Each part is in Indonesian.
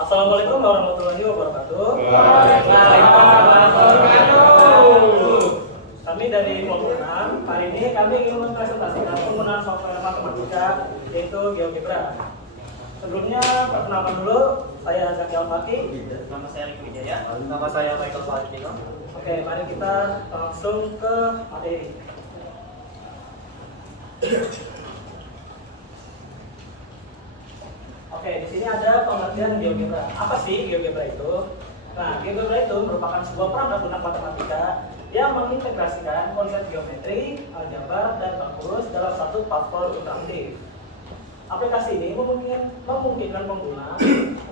Assalamualaikum warahmatullahi wabarakatuh. Kami dari kelompok 6, hari ini kami ingin mempresentasikan penggunaan software matematika yaitu GeoGebra. Sebelumnya perkenalkan dulu, saya Zaki Al-Faki. Nama saya Riki Wijaya. Nama saya Michael Valentino. Oke, mari kita langsung ke materi. Oke, di sini ada pengertian GeoGebra. Apa sih GeoGebra itu? Nah, GeoGebra itu merupakan sebuah perangkat lunak matematika yang mengintegrasikan konsep geometri, aljabar, dan kalkulus dalam satu platform interaktif. Aplikasi ini memungkinkan pengguna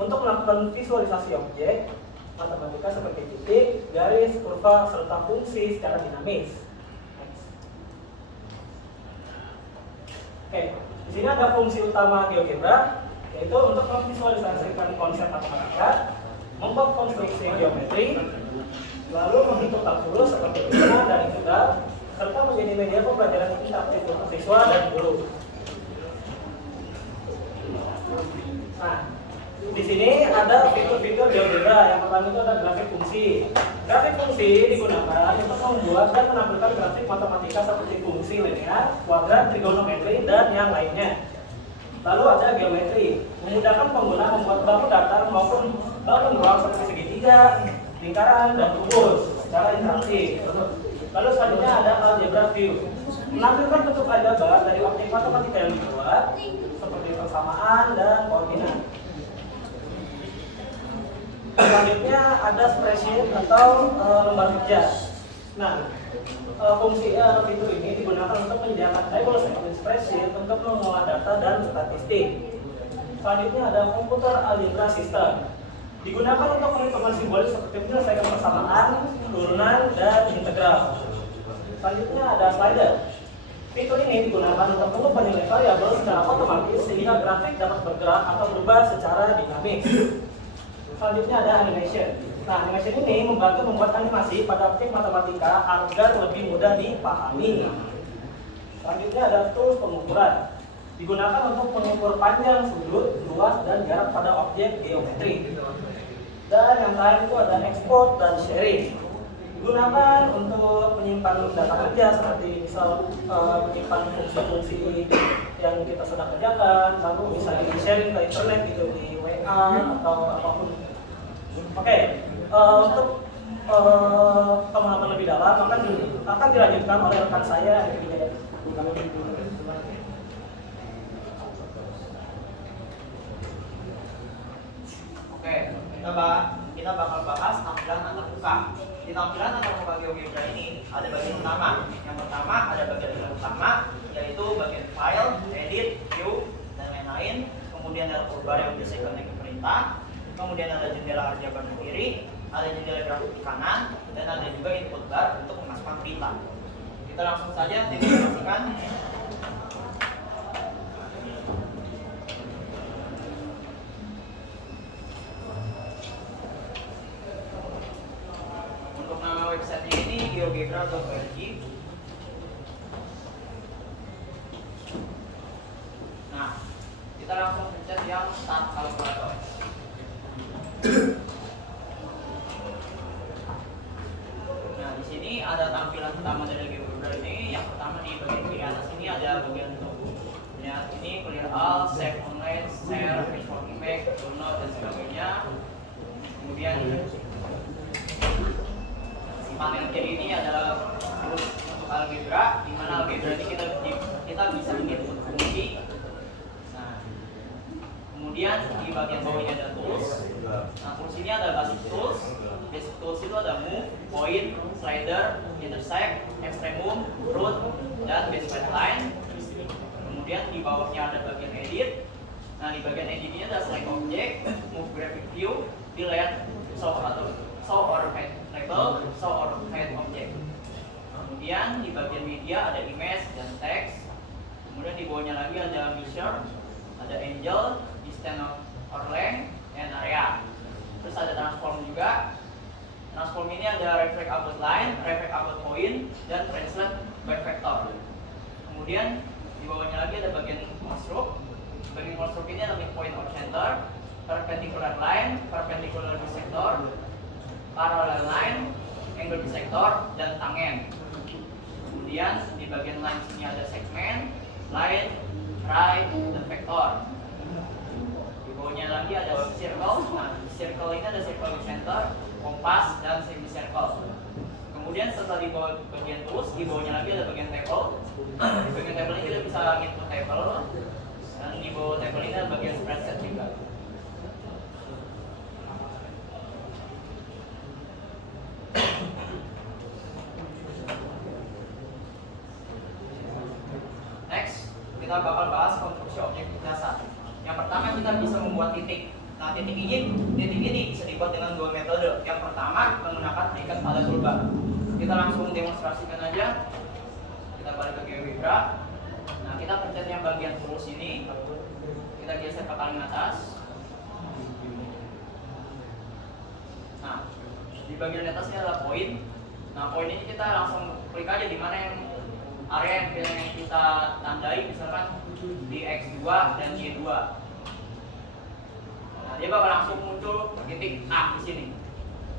untuk melakukan visualisasi objek matematika seperti titik, garis, kurva, serta fungsi secara dinamis. Oke, di sini ada fungsi utama GeoGebra, yaitu untuk memvisualisasikan konsep matematika, membuat konstruksi geometri, lalu menghitung kalkulus seperti bilangan dan integral, serta menjadi media pembelajaran interaktif untuk siswa dan guru. Nah, di sini ada fitur-fitur GeoGebra. Yang pertama itu ada grafik fungsi. Grafik fungsi digunakan untuk membuat dan menampilkan grafik matematika seperti fungsi linear, kuadrat, trigonometri, dan yang lainnya. Lalu ada geometri, memudahkan pengguna membuat bangun datar maupun bangun ruang seperti segitiga, lingkaran, dan kubus secara interaktif. Lalu selanjutnya ada algebra view, menampilkan bentuk aljabar dari objek matematika yang dibuat seperti persamaan dan koordinat. Selanjutnya ada spreadsheet atau lembar kerja. Nah, fungsi fitur ini digunakan untuk menyediakan table spreadsheet untuk mengolah data dan statistik. Selanjutnya ada komputer algebra system, digunakan untuk perhitungan simbolis seperti menyelesaikan persamaan, turunan, dan integral. Selanjutnya ada slider. Fitur ini digunakan untuk mengubah nilai variabel secara otomatis sehingga grafik dapat bergerak atau berubah secara dinamis. Selanjutnya ada animation. Nah, animation ini membantu membuat animasi pada objek matematika agar lebih mudah dipahami. Selanjutnya ada tools pengukuran, digunakan untuk mengukur panjang, sudut, luas, dan jarak pada objek geometri. Dan yang terakhir itu ada export dan sharing, digunakan untuk menyimpan data kerja seperti misal menyimpan fungsi-fungsi yang kita sedang kerjakan, lalu bisa di-sharing ke internet gitu di WA atau apapun. Oke, untuk pemahaman lebih dalam akan dilanjutkan oleh rekan saya Riki Wijaya. Oke, kita bakal bahas tampilan antar muka. Di tampilan antar muka GeoGebra ini ada bagian utama. Yang pertama ada bagian utama, yaitu bagian file, edit, view, dan lain-lain. Kemudian ada toolbar yang bisa diklik perintah. Kemudian ada jendela aljabar di kiri, ada jendela grafik di kanan, dan ada juga input bar untuk memasukkan perintah. Kita langsung saja demonstrasikan. Untuk nama website ini geogebra.org. Nah, kita langsung pencet yang start kalkulator. Nah, di sini ada tampilan utama dari GeoGebra ini. Yang pertama di bagian kiri atas ini ada bagian untuk ya, ini clear all, save online, share, export image, download, dan sebagainya. Kemudian di panel kiri ini adalah untuk algebra, di mana algebra ini kita bisa menginput fungsi. Nah, kemudian di bagian bawahnya ada tools. Nah, tools ini ada basic tools. Basic tools itu ada move, point, slider, intersect, extremum, root, dan base line. Kemudian di bawahnya ada bagian edit. Nah, di bagian edit ini ada select object, move graphic view, delete, show or hide label, show or hide object. Kemudian di bagian media ada image dan text. Kemudian di bawahnya lagi ada measure, ada angle, distance or length, dan area. Terus ada transform juga. Transform ini ada reflect output line, reflect output point, dan translate by vector. Kemudian di bawahnya lagi ada bagian construct. Bagian construct ini ada midpoint or center, perpendicular line, perpendicular bisector, parallel line, angle bisector, dan tangen. Kemudian di bagian line sini ada segmen, line, right, dan vektor. Di bawahnya lagi ada circle. Nah, circle ini ada circle with center, kompas, dan semicircle. Kemudian setelah di bawah bagian tools, di bawahnya lagi ada bagian table. Di bagian table ini kita bisa input table, dan di bawah table ini ada bagian spreadsheet juga. Next, kita bakal bahas konstruksi objek dasar. Yang pertama kita bisa membuat titik. Nah, titik ini bisa dibuat dengan dua metode. Yang pertama menggunakan ikat pada toolbar. Kita langsung demonstrasikan aja. Kita balik ke GeoGebra. Nah, kita pencet yang bagian tools ini. Kita geser ke paling atas. Nah, di bagian atas ini adalah poin. Nah, poin ini kita langsung klik aja di mana yang area yang kita tandai, misalkan di X2 dan Y2. Nah, dia bakal langsung muncul titik A di sini.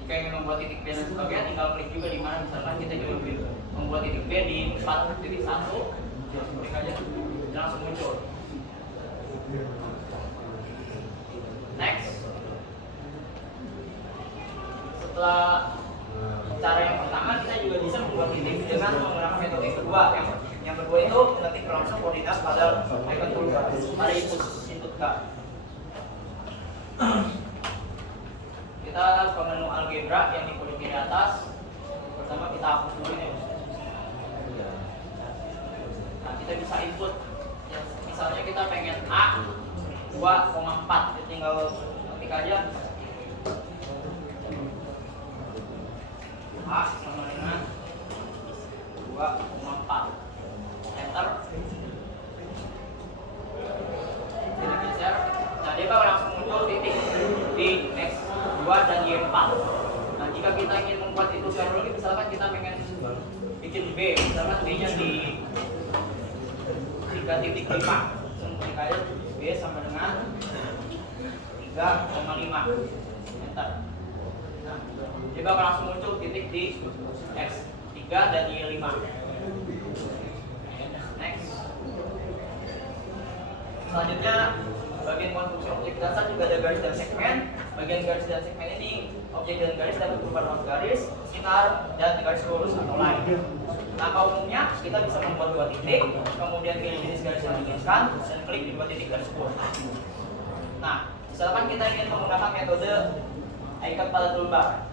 Jika ingin membuat titik B dan sebagainya, tinggal klik juga di mana, misalkan kita juga membuat titik B di 4.1, klik aja, dia langsung muncul. Next, setelah cara yang pertama, kita juga bisa membuat titik dengan menggunakan metode yang kedua. Yang kedua itu mengetik langsung koordinat pada icon toolbar, pada input bar. Kita ke menu algebra yang di kode kiri atas. Pertama kita hapus dulu ini. Nah, kita bisa input. Ya, misalnya kita pengen A 2,4, tinggal ketik aja. A sama dengan 2,4. Enter. Kita geser. Nah, dia bakal langsung muncul titik di X2 dan Y4. Nah, jika kita ingin membuat itu baru lagi, misalkan kita pengen bikin B, misalkan B-nya di 3.5. Klik aja B sama dengan 3,5. Enter. Nah, dia bakal langsung muncul titik di X3 dan Y5. Next. Selanjutnya, bagian konstruksi objek dasar juga ada garis dan segmen. Bagian garis dan segmen ini, objek dan garis dapat berupa ruang garis, sinar, dan garis lurus atau line. Nah, pada umumnya kita bisa membuat dua titik, kemudian pilih jenis garis yang diinginkan, dan klik di dua titik tersebut. Nah, misalkan kita ingin menggunakan metode ikat pada toolbar.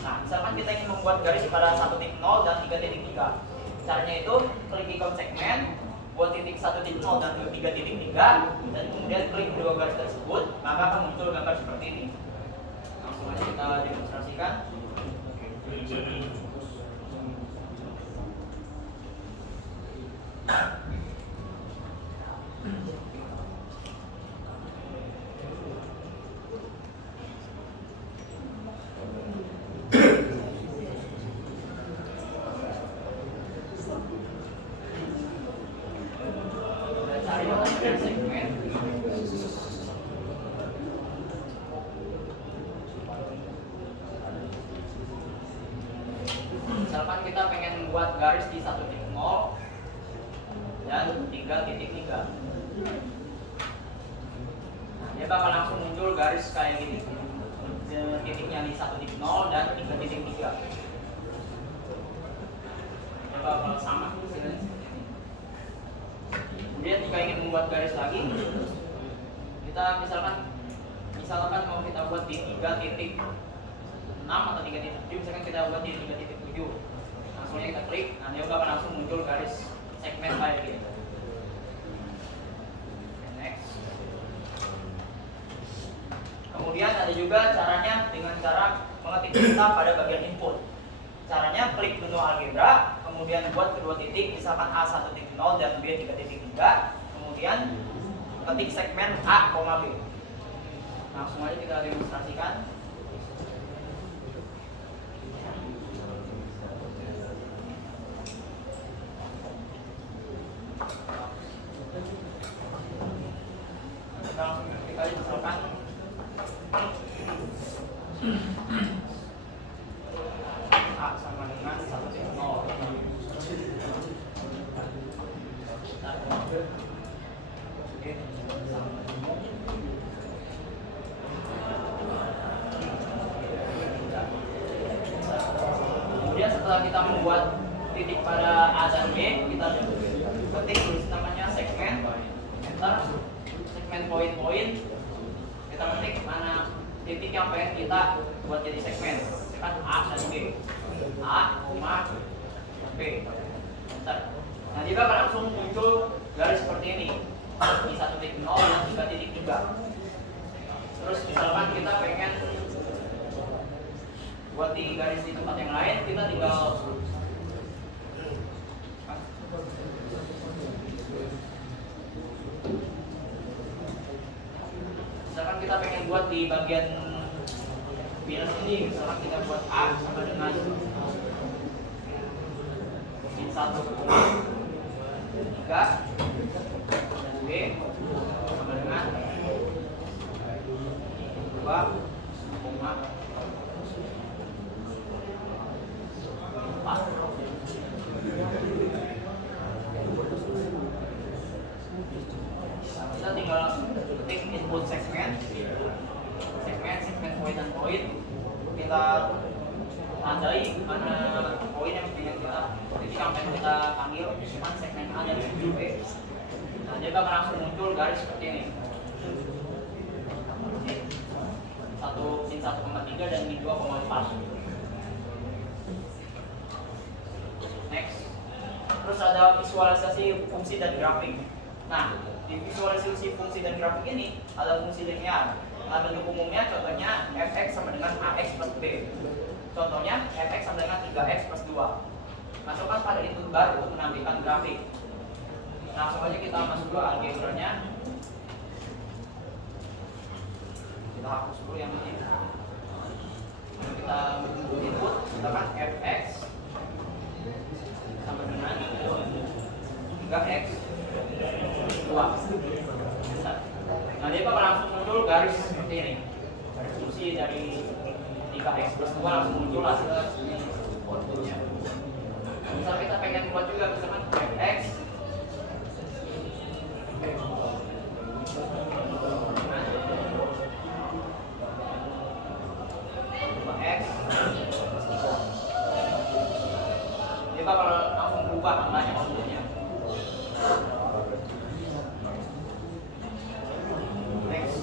Nah, misalkan kita ingin membuat garis pada 1.0 dan 3.3. Caranya itu klik ikon segmen, buat titik 1.0 dan 3.3, dan kemudian klik kedua garis tersebut, maka akan muncul gambar seperti ini. Langsung aja kita demonstrasikan. Misalkan kita pengen membuat garis di 1.0 dan 3.3. Nah, dia bakal langsung muncul garis kayak gini. Titiknya di 1.0 dan 3.3. Dia bakal sama. Kemudian jika ingin membuat garis lagi, kita misalkan mau kita buat di 3.6 atau 3.7, misalkan kita buat di 3.7, langsungnya kita klik, nah dia bakal langsung muncul garis segmen kayak gitu. Next. Kemudian ada juga caranya dengan cara mengetik perintah pada bagian input. Caranya klik menu algebra, kemudian buat kedua titik, misalkan A 1.0 dan B 3.3, kemudian ketik segmen A, B. Langsung aja kita demonstrasikan. Kita langsung ketik aja misalkan setelah kita membuat titik pada A dan B, kita ketik tulis namanya segmen, enter, segmen poin-poin, kita ketik mana titik yang pengen kita buat jadi segmen, kan A dan B, A, 5, B, enter. Nah jika langsung muncul garis seperti ini, di 1.0 dan 3 titik juga. Terus misalkan kita pengen buat di garis di tempat yang lain, kita tinggal misalkan kita pengen buat di bagian minus ini, misalkan kita buat A sama dengan min 1, 3, dan B sama dengan 2, 4. Kita tinggal ketik input segmen poin dan poin, kita tandai mana poin yang pengen kita titik yang pengen kita panggil, misalkan segmen A dari sudut B. Nah dia akan langsung muncul garis seperti ini, min 1,3 dan min 2,4. Next, terus ada visualisasi fungsi dan grafik. Nah, di visualisasi fungsi dan grafik ini ada fungsi linear. Nah, bentuk umumnya contohnya fx sama dengan ax plus b. Contohnya fx sama dengan 3x plus 2. Masukkan pada input bar untuk menampilkan grafik. Nah, langsung aja kita masuk ke algebranya. Kita hapus dulu yang ini. Kita input, misalkan fx sama dengan 3x 2. Nah dia bakal langsung muncul garis seperti ini, garis fungsi dari 3x plus 2 langsung muncul hasil outputnya. Misal kita pengen buat juga misalkan fx dia bakal langsung berubah angkanya outputnya. Next,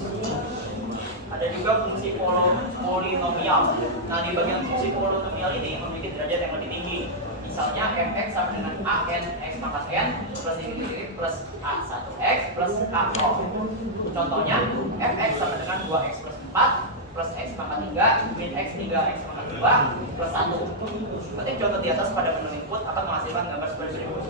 ada juga fungsi polinomial. Nah di bagian fungsi polinomial ini memiliki derajat yang lebih tinggi. Misalnya fx sama dengan an x pangkat n plus ini plus a1x plus a0. Contohnya fx sama dengan 2x plus 4 plus x pangkat 3 min x 3x pangkat 2 plus 1. Berarti contoh di atas pada menu input akan menghasilkan gambar seperti berikut.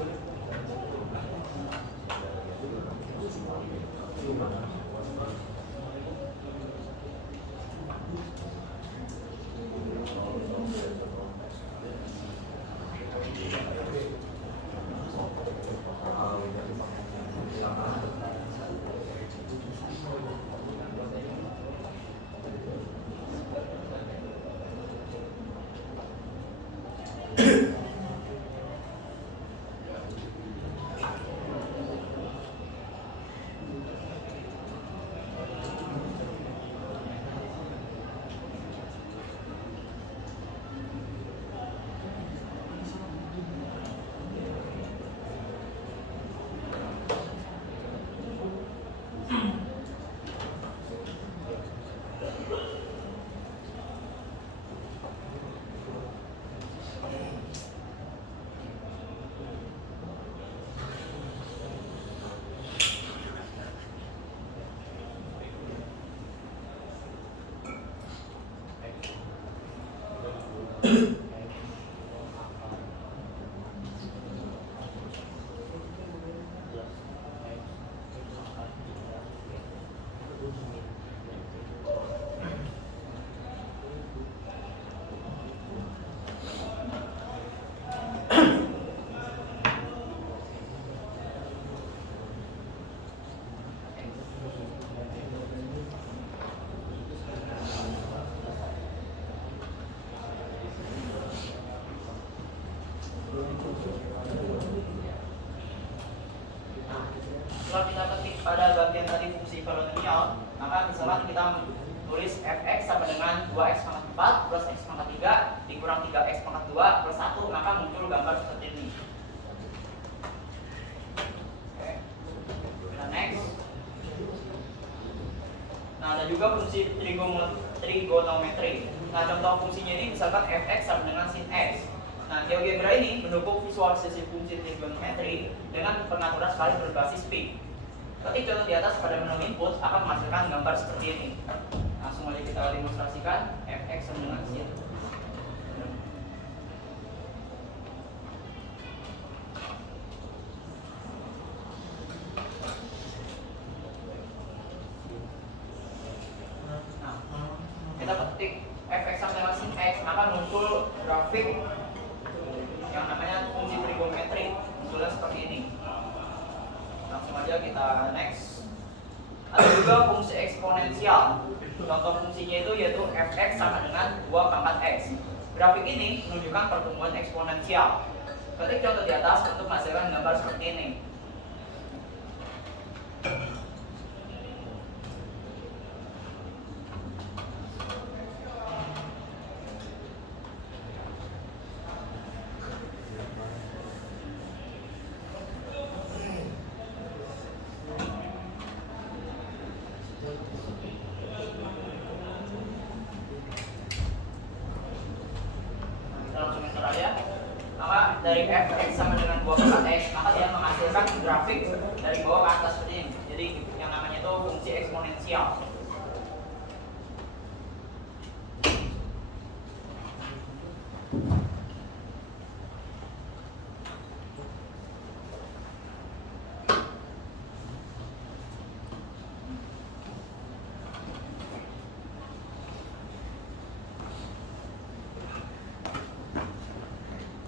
Setelah kita ketik pada bagian tadi fungsi polinomial, maka misalnya kita tulis fx sama dengan 2x pangkat 4 plus x pangkat 3 dikurang 3x pangkat 2 plus 1, maka muncul gambar seperti ini. Oke. Kita next. Nah, ada juga fungsi trigonometri. Nah, contoh fungsinya ini misalkan fx sama dengan sin x. Nah, GeoGebra ini mendukung visualisasi fungsi trigonometri dengan pengaturan skala berbasis pi. Ketik contoh di atas pada menu input akan menghasilkan gambar seperti ini. Langsung aja kita demonstrasikan fx sama dengan sin. Kita ketik fx sama dengan sin x, maka muncul grafik yang namanya fungsi trigonometri, munculnya seperti ini. Langsung aja kita next. Ada juga fungsi eksponensial. Contoh fungsinya itu yaitu fx sama dengan 2 pangkat x. Grafik ini menunjukkan pertumbuhan eksponensial. Ketik contoh di atas untuk menghasilkan gambar seperti ini. Langsung enter aja. Maka dari fx sama dengan 2 pangkat x, maka dia menghasilkan grafik dari bawah ke atas seperti ini. Jadi yang namanya itu fungsi eksponensial.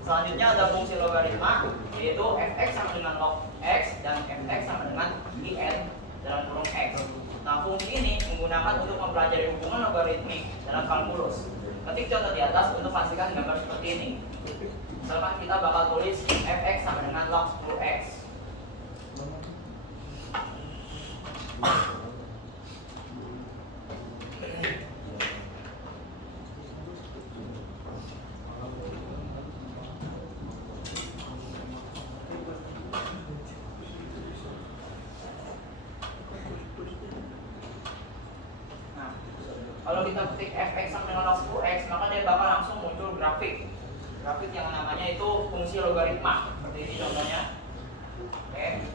Selanjutnya ada fungsi logaritma, yaitu fx sama dengan log x dan fx sama dengan in dalam kurung x. Nah, fungsi ini menggunakan untuk mempelajari hubungan logaritmik dalam kalkulus. Ketik contoh di atas untuk menghasilkan gambar seperti ini. Misalkan kita bakal tulis fx sama dengan log 10x. Kalau kita ketik fx sama dengan log 10x, maka dia bakal langsung muncul grafik yang namanya itu fungsi logaritma seperti ini contohnya. Oke.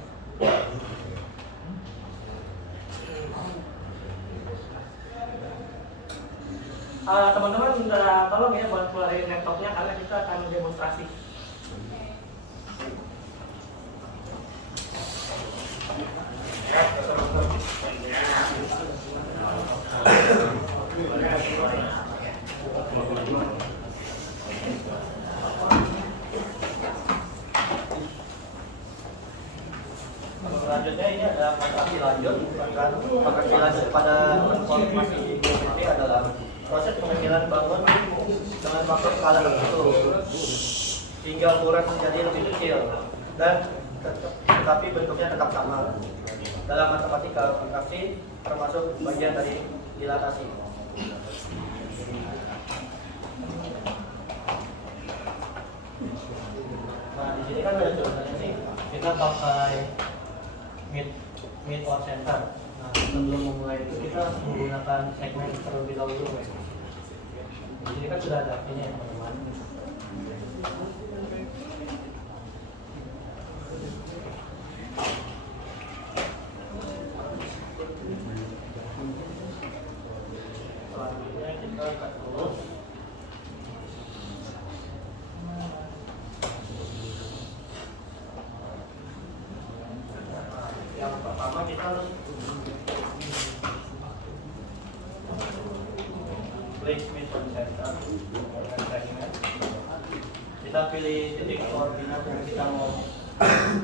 Teman-teman tolong ya buat keluarin laptopnya karena kita akan demonstrasi. Selanjutnya ini ada masalah lanjut. Masalah lanjut pada informasi ini adalah proses pengambilan bangun dengan faktor skala tertentu hingga ukuran menjadi lebih kecil dan tetapi bentuknya tetap sama. Dalam matematika aplikasi termasuk bagian dari dilatasi. Nah, di sini kan ada contohnya nih. Kita pakai mid or center. Nah, sebelum memulai itu kita menggunakan segmen terlebih dahulu. Di sini kan sudah ada ini ya, teman-teman. Selanjutnya kita cut terus. Yang pertama kita harus klik mid on center. Kita pilih titik koordinat yang kita mau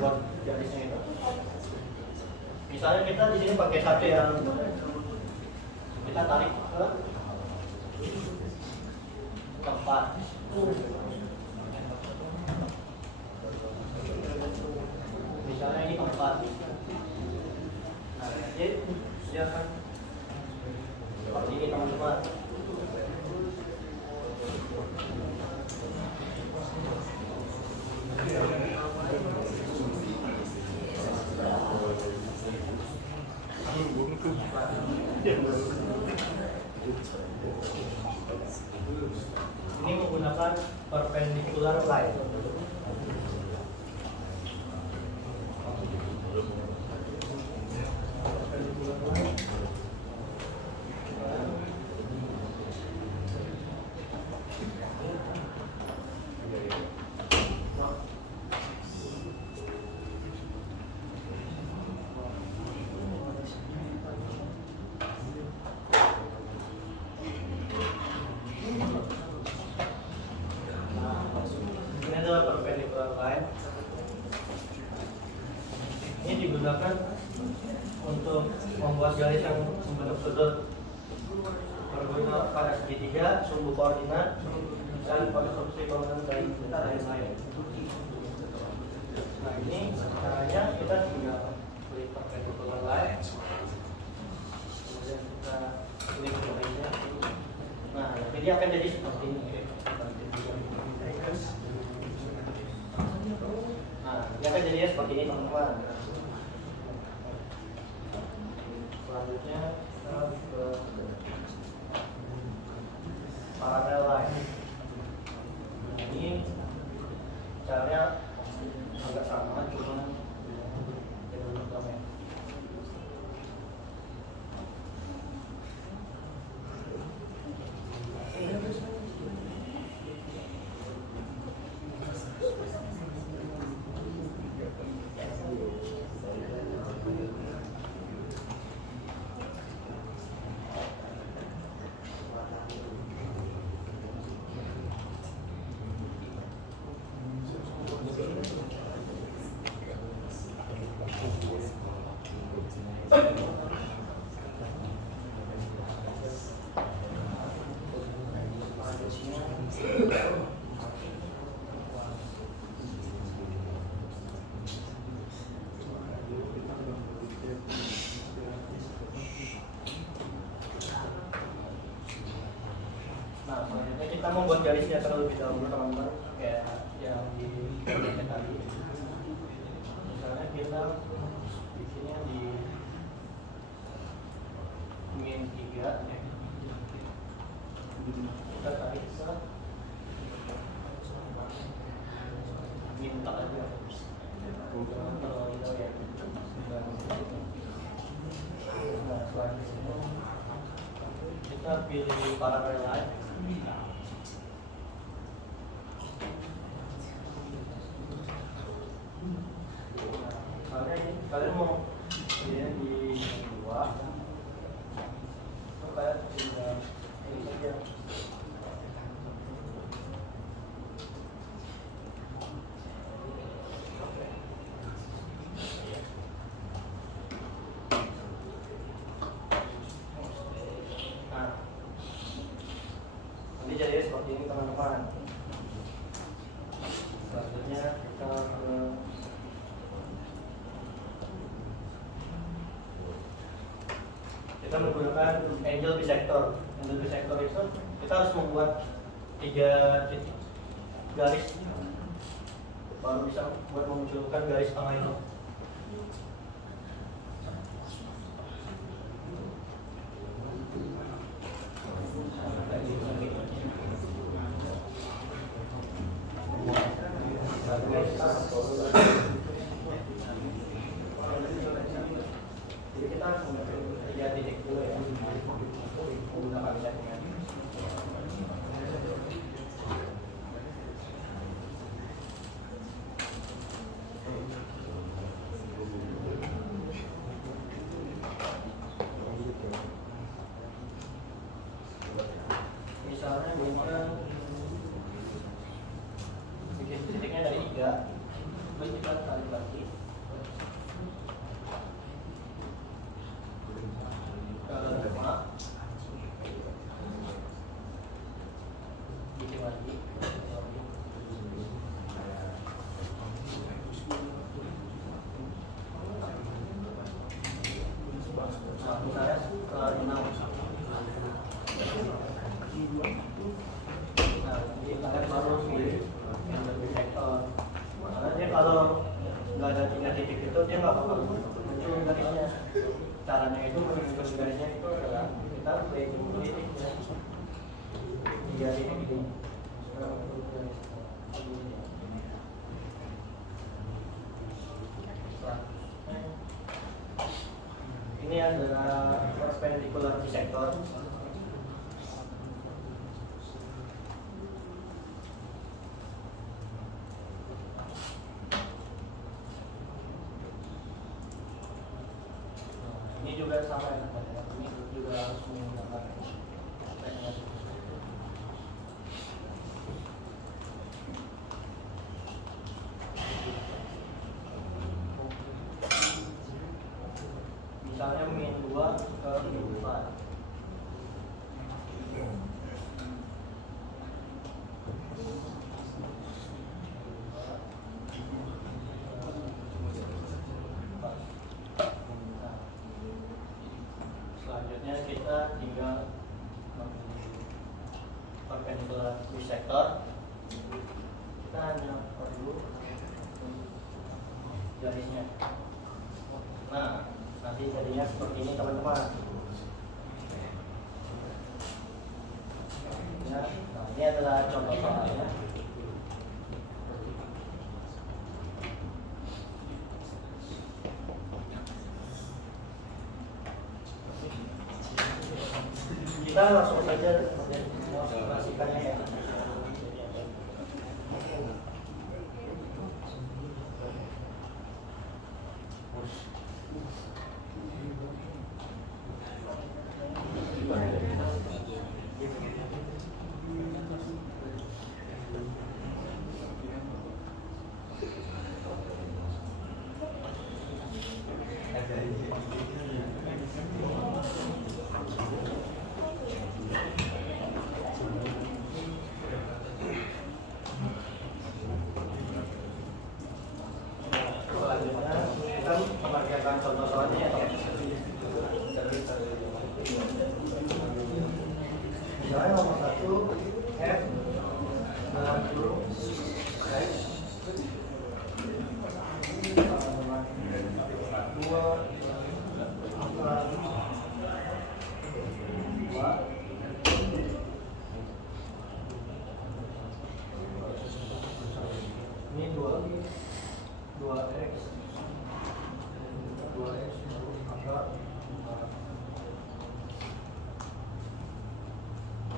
buat garisnya itu. Misalnya kita di sini pakai 1 ya, kita tarik ke tempat. Misalnya ini 4. Nah, jadi dia kan seperti ini. Ini menggunakan perpendicular line. Ini adalah perpendicular line. Ini digunakan untuk membuat garis yang membentuk sudut berguna pada segitiga, sumbu koordinat, dan konstruksi bangunan dan lain-lain. Nah ini caranya kita tinggal klik perpendicular line, kemudian kita klik garisnya. Nah jadi akan jadi seperti ini. Nah, dia akan jadinya seperti ini teman-teman. Selanjutnya kita ke parallel line. Ini caranya agak sama, cuma beda bentuk domain. Nah, selanjutnya kita membuat garisnya terlebih dahulu teman-teman, kayak yang di garisnya tadi. Misalnya kita bikinnya di min 3, kita tarik ke min 4 aja. Nah, selanjutnya kita pilih parallel line. Kalian mau ini di dua, kalian tinggal ini saja. Nah, nanti jadinya seperti ini teman-teman. Selanjutnya kita ke kita menggunakan angle bisector. Angle bisector itu kita harus membuat 3 titik garis baru bisa buat memunculkan garis tengah itu. Jadi kita harus membuat 3 titik dulu ya. Menggunakan bisector. Misalnya bukan bikin titiknya dari 3, terus kita tarik lagi ke 5, bikin lagi. Nah, misalnya ke 6. Nah, ini kalian baru pilih yang lebih sektor. Karena dia kalau nggak ada 3 titik itu dia nggak bakal muncul garisnya. Caranya itu menyusun garisnya itu adalah kita klik titik. dia ini begini. Ini adalah perpendicular bisector. Ini juga sama ya, ini juga harus menggunakan misalnya min 2 ke min 4. Selanjutnya kita tinggal perpendicular bisector. Kita hanya perlu garisnya. Nah, nanti jadinya seperti ini teman-teman. Ya, nah, ini adalah contoh soalnya. Kita langsung saja mengoperasikannya ya. Selanjutnya kita mengerjakan contoh soalnya ya. Misalnya nomor 1 F dalam kurung X sama dengan 2 ini 2x maka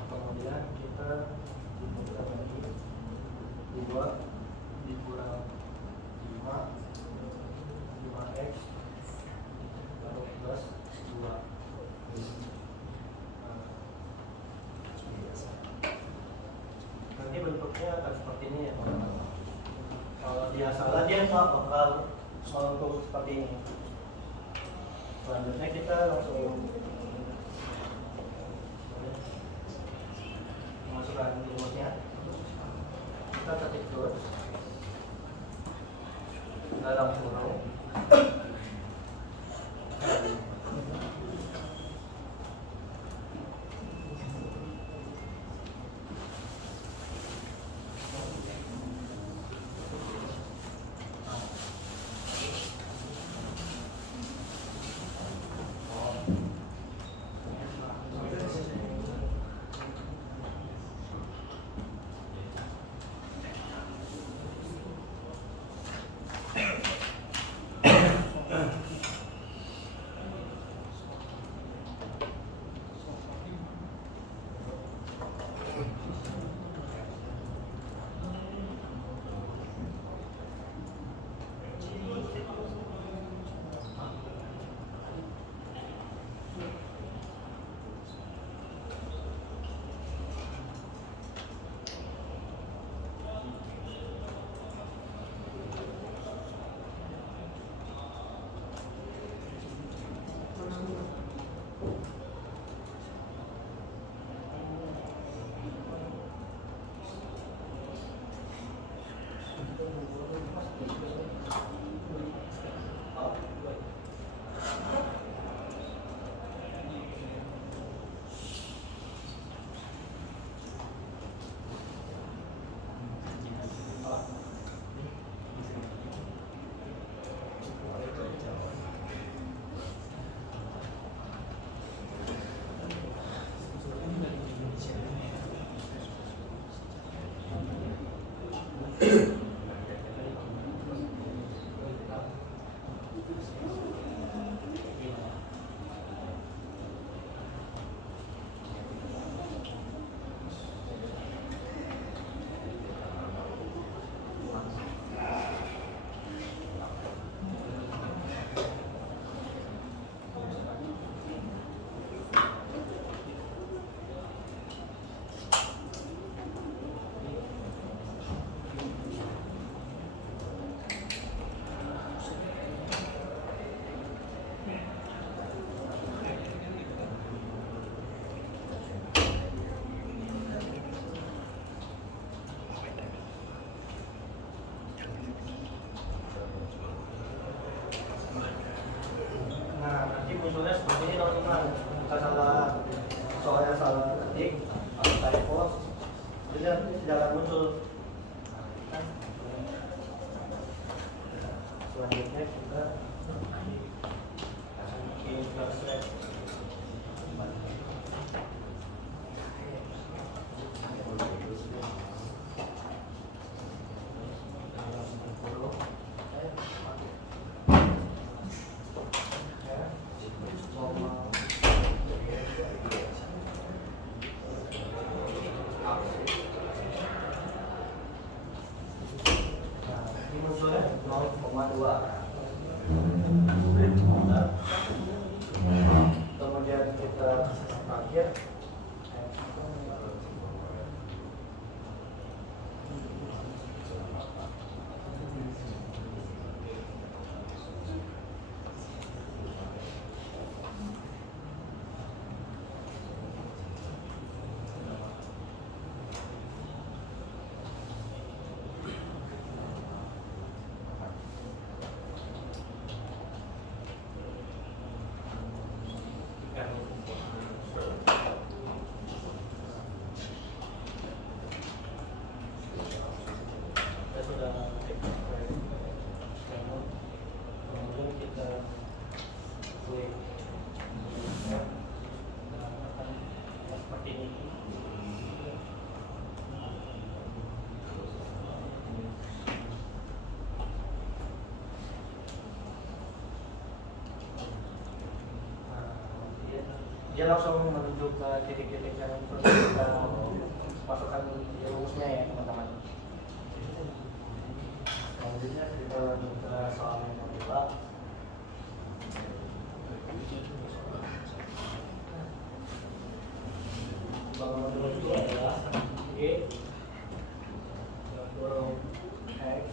kemudian kita dikurang lagi 2 dikurang 5x lalu plus 2. Nanti bentuknya akan seperti ini ya teman-teman. Kalau dia salah dia bakal untuk seperti ini. Selanjutnya kita langsung masukkan rumusnya. Kita ketik terus dalam kurung saya salah ketik atau typo, dia tidak akan muncul. Selanjutnya kita insert munculnya 0,2. Kemudian kita akhir sudah kemudian kita klik seperti ini. Dia langsung menuju ke titik-titik yang perlu kita masukkan di rumusnya ya teman-teman. Selanjutnya kita lanjut ke soal yang kedua. Bangunan dua itu adalah G kurung X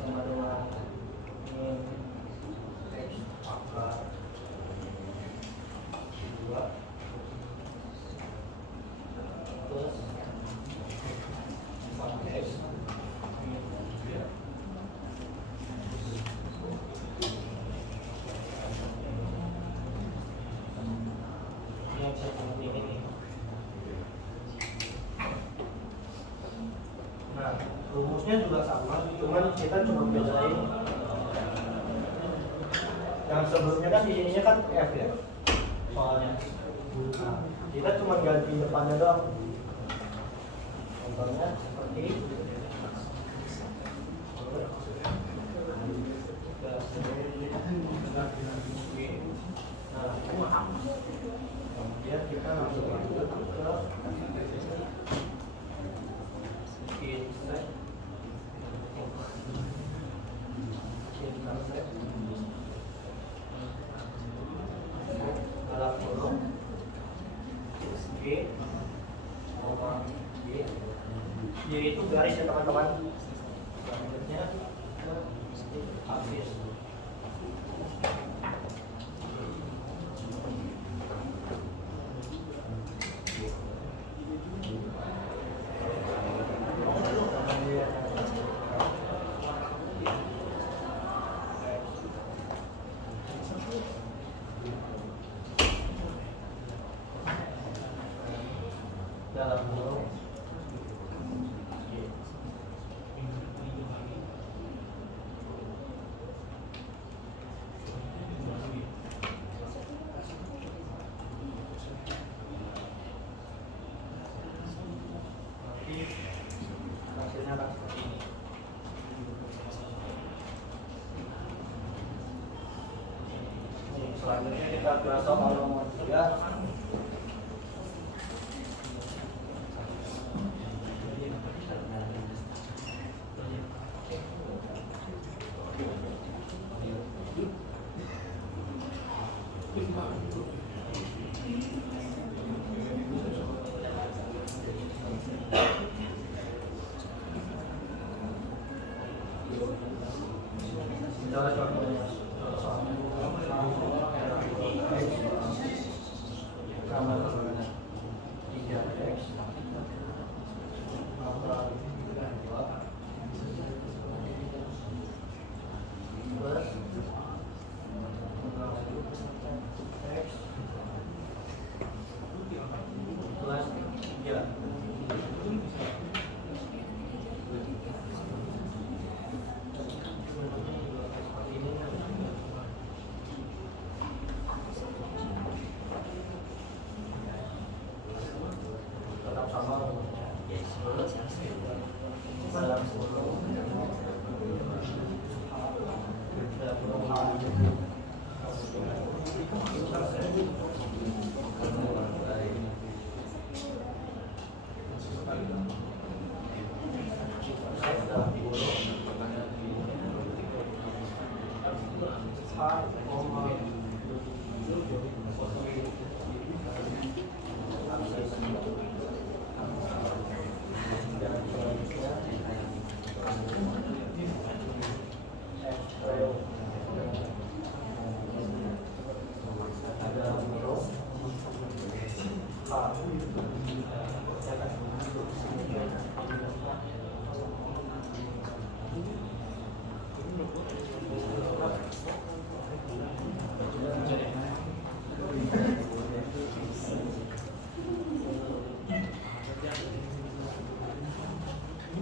sama dengan min X pangkat 2 plus 4X Nah, rumusnya juga sama, cuman kita cuma bedain yang sebelumnya kan di sininya kan F ya soalnya. Nah, kita cuma ganti depannya doang. Contohnya seperti kemudian kita langsung lanjut ke insert dalam kurung G, G itu garis ya teman-teman. Selanjutnya ke habis. Dalam kurung hasilnya akan seperti ini. Selanjutnya kita ke soal nomor 3. Coba contohnya.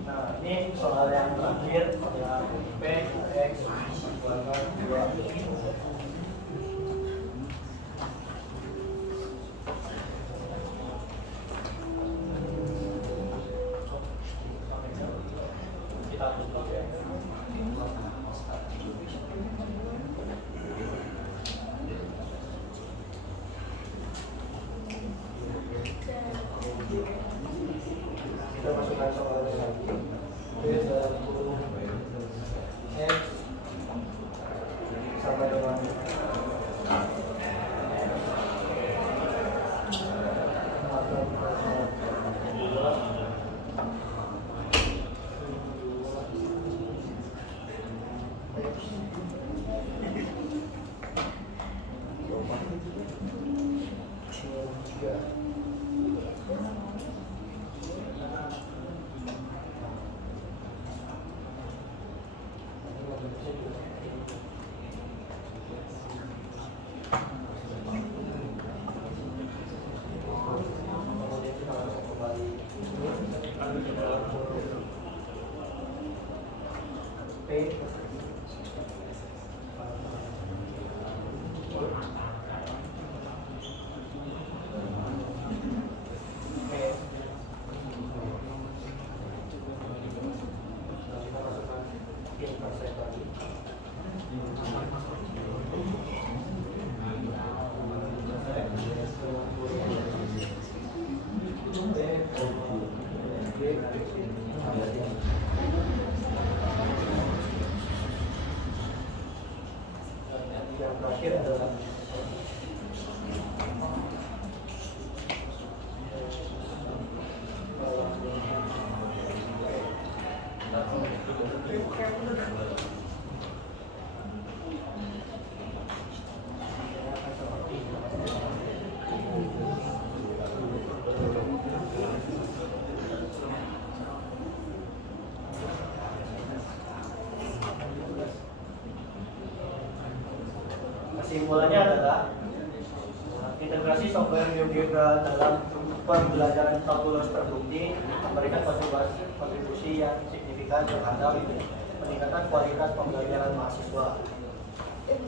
Nah, ini soal yang terakhir ya, P, X, kuadrat 2. Kita tutup ya. Kita masukkan soalnya lagi. X sama dengan P yang terakhir adalah kesimpulannya adalah integrasi software GeoGebra dalam pembelajaran kalkulus terbukti memberikan kontribusi yang signifikan terhadap peningkatan kualitas pembelajaran mahasiswa.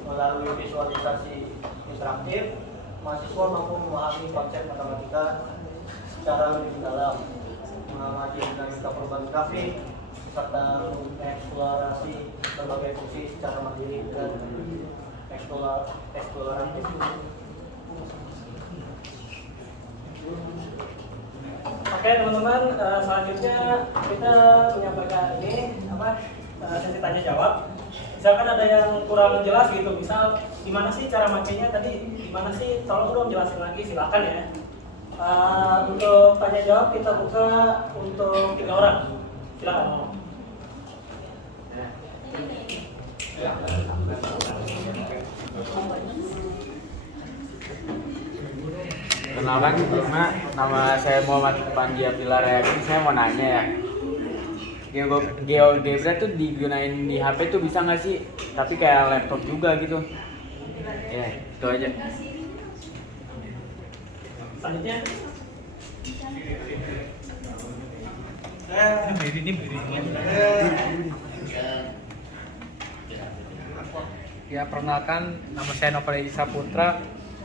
Melalui visualisasi interaktif, mahasiswa mampu memahami konsep matematika secara lebih mendalam, mengamati dinamika perubahan grafik, serta mengeksplorasi berbagai fungsi secara mandiri dan eksploratif. Oke teman-teman, selanjutnya kita menyampaikan ini sesi tanya jawab. Misalkan ada yang kurang jelas gitu, misal gimana sih cara makainya tadi, gimana sih, tolong dong jelasin lagi, silakan ya. Untuk tanya jawab kita buka untuk 3 orang, silakan. Kenalkan sebelumnya, nama saya Muhammad Pandia Pilar Yakin. Saya mau nanya ya, GeoGebra tuh digunain di HP tuh bisa nggak sih? Tapi kayak laptop juga gitu. Ya, itu aja. Selanjutnya. Ya, perkenalkan, nama saya Novel Edi Saputra.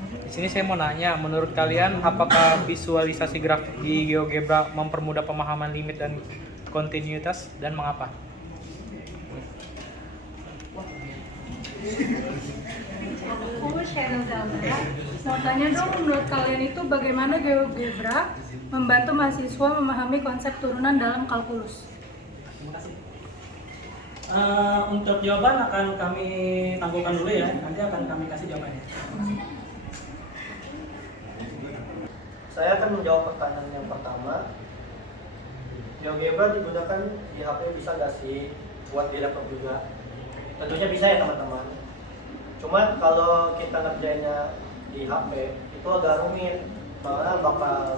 Di sini saya mau nanya, menurut kalian apakah visualisasi grafik di GeoGebra mempermudah pemahaman limit dan kontinuitas dan mengapa? Aku Sheryl Zalmara. Mau tanya dong, menurut kalian itu bagaimana GeoGebra membantu mahasiswa memahami konsep turunan dalam kalkulus? Terima kasih. Untuk jawaban akan kami tangguhkan dulu ya, nanti akan kami kasih jawabannya. Saya akan menjawab pertanyaan yang pertama. GeoGebra digunakan di HP bisa nggak sih buat di laptop juga? Tentunya bisa ya teman-teman. Cuman kalau kita ngerjainnya di HP itu agak rumit, karena bakal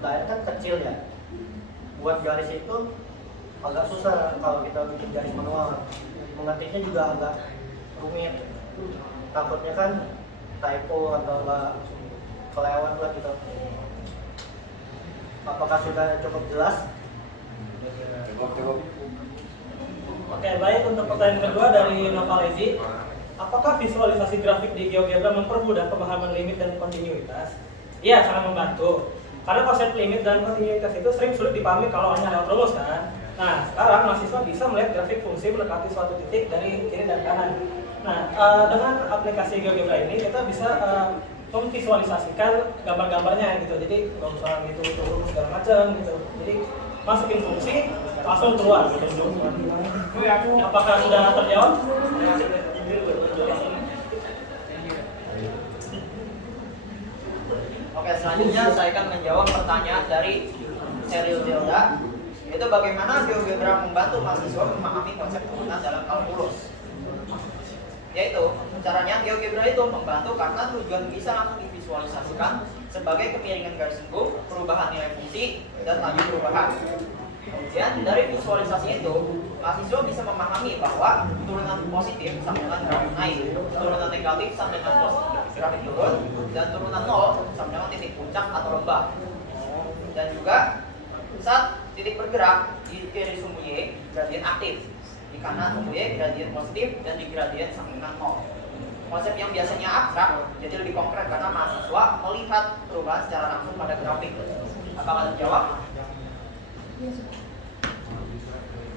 layar kan kecil ya. Buat garis itu agak susah kalau kita bikin garis manual. Mengetiknya juga agak rumit. Takutnya kan typo atau enggak kelewat lah gitu. Apakah sudah cukup jelas? Oke, baik. Untuk pertanyaan kedua dari Novalezi, apakah visualisasi grafik di GeoGebra mempermudah pemahaman limit dan kontinuitas? Iya, sangat membantu. Karena konsep limit dan kontinuitas itu sering sulit dipahami kalau hanya lewat rumus kan. Nah, sekarang mahasiswa bisa melihat grafik fungsi mendekati suatu titik dari kiri dan kanan. Nah, dengan aplikasi GeoGebra ini kita bisa memvisualisasikan gambar-gambarnya gitu. Jadi kalau misalnya itu rumus segala macam gitu. Jadi masukin fungsi langsung keluar gitu. Apakah sudah terjawab? Oke, selanjutnya saya akan menjawab pertanyaan dari Sheryl Zelda, yaitu bagaimana GeoGebra membantu mahasiswa memahami konsep turunan dalam kalkulus. Yaitu, caranya GeoGebra itu membantu karena tujuan bisa langsung divisualisasikan sebagai kemiringan garis lengkung, perubahan nilai fungsi, dan laju perubahan. Kemudian dari visualisasi itu, mahasiswa bisa memahami bahwa turunan positif sama dengan grafik naik, turunan negatif sama dengan grafik turun, dan turunan nol sama dengan titik puncak atau lembah. Dan juga saat titik bergerak di kiri sumbu Y, gradien aktif, di kanan sumbu Y, gradien positif, dan di gradien sama dengan nol. Konsep yang biasanya abstrak jadi lebih konkret karena mahasiswa melihat perubahan secara langsung pada grafik. Apakah terjawab?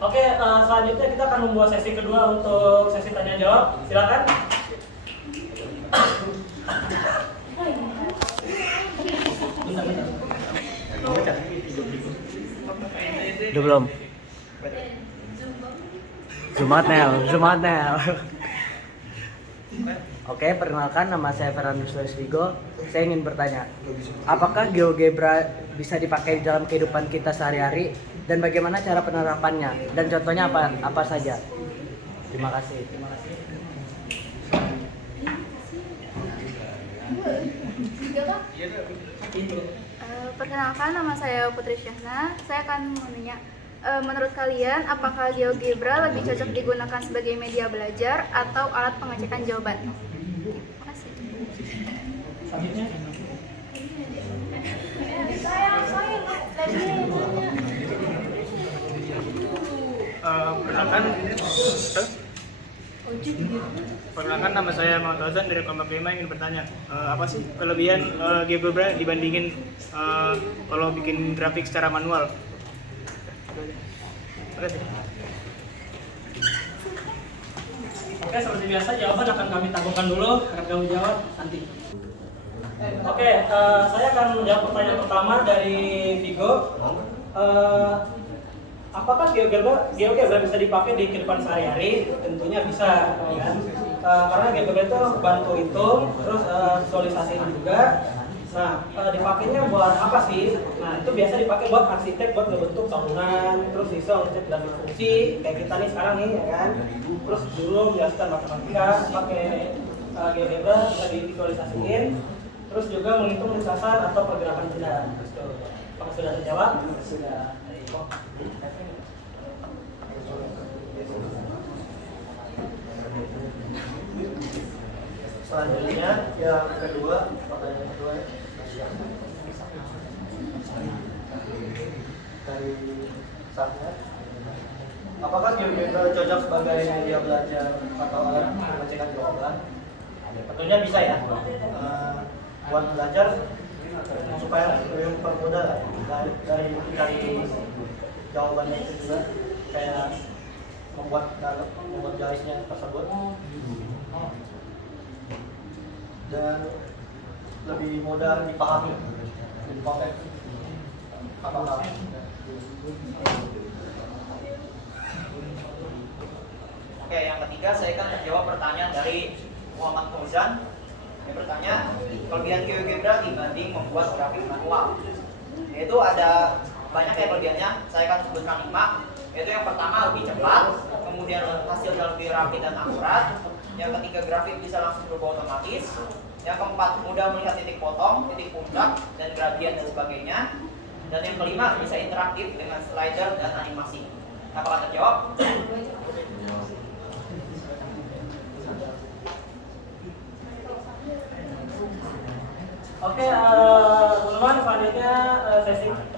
Oke, selanjutnya kita akan membuat sesi kedua untuk sesi tanya jawab. Silakan. Udah belum? Zumatnel. Oke, perkenalkan nama saya Fernandus Vigo. Saya ingin bertanya, apakah GeoGebra bisa dipakai dalam kehidupan kita sehari-hari dan bagaimana cara penerapannya dan contohnya apa saja? Terima kasih. Perkenalkan, nama saya Putri Syahna. Saya akan menanya, menurut kalian apakah GeoGebra lebih cocok digunakan sebagai media belajar atau alat pengecekan jawaban? Terima kasih. Selanjutnya. Perkenalkan nama saya Muhammad Azan dari kelompok 5 ingin bertanya, apa sih kelebihan GeoGebra dibandingin kalau bikin grafik secara manual? Terima kasih. Oke, seperti biasa jawaban akan kami tangguhkan dulu, akan kami jawab nanti. Oke, saya akan menjawab pertanyaan pertama dari Vigo. Apakah GeoGebra bisa dipakai di kehidupan sehari-hari? Tentunya bisa, ya. Karena GeoGebra itu bantu hitung, terus visualisasi juga. Nah, dipakainya buat apa sih? Nah, itu biasa dipakai buat arsitek, buat ngebentuk bangunan, terus bisa ngecek grafik fungsi, kayak kita nih sekarang nih, ya kan? Terus dulu menjelaskan matematika, pakai GeoGebra bisa divisualisasiin, terus juga menghitung lintasan atau pergerakan benda. Apakah sudah terjawab? Sudah. Selanjutnya yang kedua, pertanyaan kedua dari Sahnya, apakah GeoGebra cocok sebagai media belajar atau alat pengecekan jawaban? Tentunya bisa ya. buat belajar supaya lebih mempermudah lah dari mencari jawabannya itu juga kayak membuat garisnya tersebut dan lebih mudah dipahami di konteks apa-apa. Oke, yang ketiga saya akan menjawab pertanyaan dari Muhammad Fauzan. Yang bertanya, kelebihan GeoGebra dibanding membuat grafik manual. Yaitu ada banyak ya kelebihannya, saya akan sebutkan 5. Yaitu yang pertama lebih cepat, kemudian hasilnya lebih rapi dan akurat. Yang ketiga, grafik bisa langsung berubah otomatis. Yang keempat, mudah melihat titik potong, titik puncak, dan gradien dan sebagainya. Dan yang kelima, bisa interaktif dengan slider dan animasi. Apakah terjawab? Oke, teman-teman, selanjutnya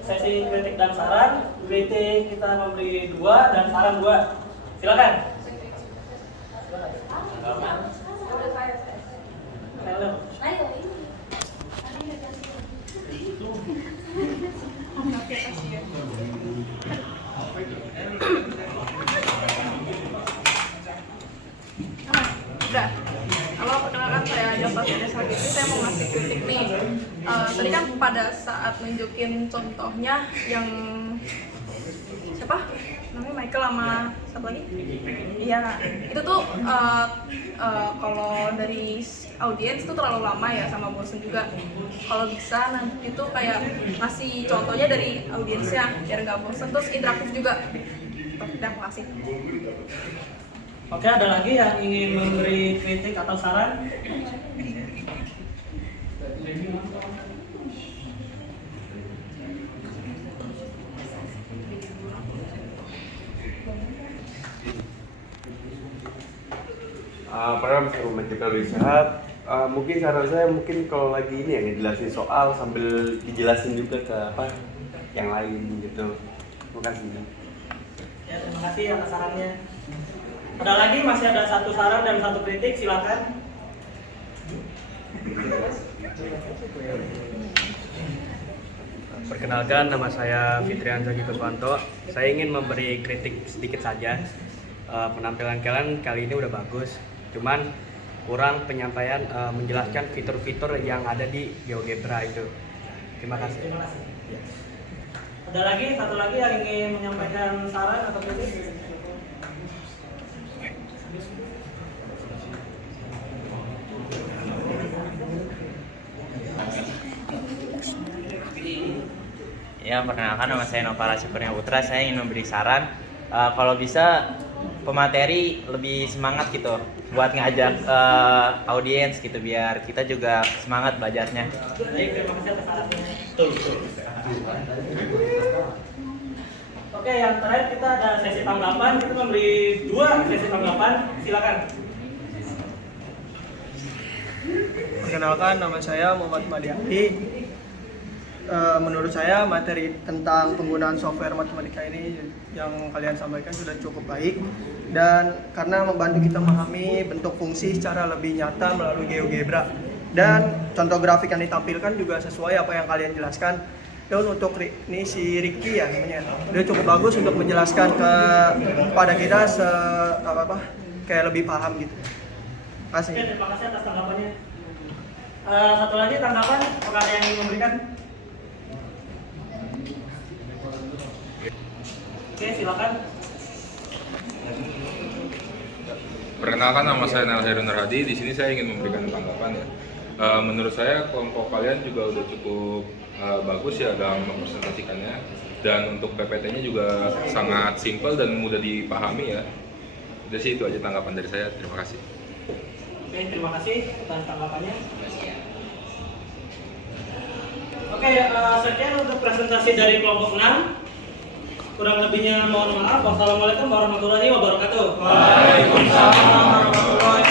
sesi kritik dan saran. Kritik kita memberi 2 dan saran 2. Silakan. Udah. Halo, perkenalkan saya Jafar Selanjutnya saya mau ngasih kritik nih. Tadi kan pada saat nunjukin contohnya yang siapa? Namanya Michael sama siapa lagi? Iya, itu tuh kalau dari audiens tuh terlalu lama ya sama bosen juga. Kalau bisa nanti itu kayak ngasih contohnya dari audiensnya biar nggak bosen, terus interaktif juga. Udah, makasih. Oke, ada lagi yang ingin memberi kritik atau saran? Pertama saya Michael Rizhat. Mungkin saran saya mungkin kalau lagi ini ya ngejelasin soal sambil dijelasin juga ke yang lain gitu. Terima kasih. Ya, terima kasih atas sarannya. Ada lagi, masih ada 1 saran dan 1 kritik, silakan. Perkenalkan, nama saya Fitrian Zaki Kuswanto. Saya ingin memberi kritik sedikit saja. Penampilan kalian kali ini udah bagus, cuman kurang penyampaian menjelaskan fitur-fitur yang ada di GeoGebra itu. Terima kasih. Terima kasih. Ada lagi, 1 lagi yang ingin menyampaikan saran atau kritik? Ya, perkenalkan nama saya Nopara Syukurnya Putra. Saya ingin memberi saran kalau bisa pemateri lebih semangat gitu buat ngajak audiens gitu biar kita juga semangat belajarnya. Baik, terima kasih atas sarannya. Oke, yang terakhir kita ada sesi tanggapan. Kita memberi 2 sesi tanggapan. Silakan. Perkenalkan, nama saya Muhammad Madiati. Menurut saya materi tentang penggunaan software matematika ini yang kalian sampaikan sudah cukup baik, dan karena membantu kita memahami bentuk fungsi secara lebih nyata melalui GeoGebra, dan contoh grafik yang ditampilkan juga sesuai apa yang kalian jelaskan. Dan untuk ini si Ricky ya namanya, dia cukup bagus untuk menjelaskan kepada kita kayak lebih paham gitu. Terima kasih. Oke, terima kasih atas tanggapannya. 1 lagi tanggapan, apakah ada yang ingin memberikan? Oke, silakan. Perkenalkan, nama saya Nel Heru Nurhadi. Di sini saya ingin memberikan tanggapan ya. Menurut saya kelompok kalian juga udah cukup bagus ya dalam mempresentasikannya, dan untuk PPT-nya juga sangat simpel dan mudah dipahami ya. Udah sih, itu aja tanggapan dari saya. Terima kasih. Oke, terima kasih atas tanggapannya. Oke, sekian untuk presentasi dari kelompok 6. Kurang lebihnya mohon maaf. Wassalamualaikum warahmatullahi wabarakatuh. Waalaikumsalam warahmatullahi